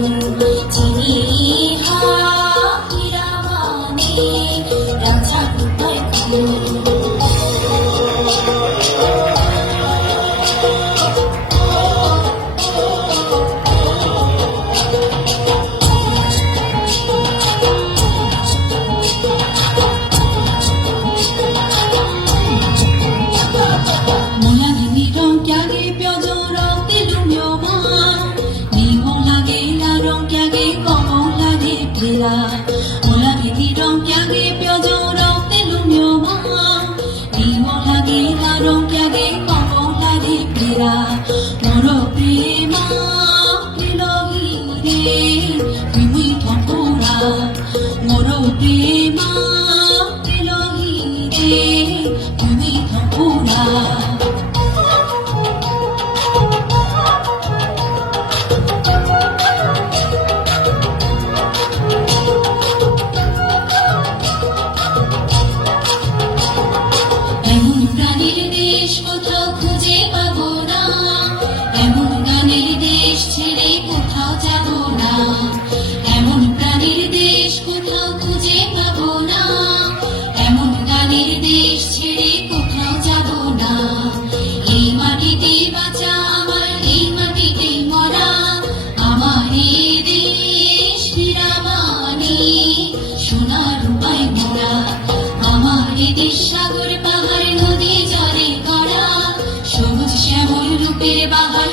金。 ကိုလာဒီဒီတော့ပြန်ပြီး সোনার উপায় মোড়া আমার দেশ সাগর পাহাড় নদী জলে করা সবুজ শ্যামল রূপের বাহার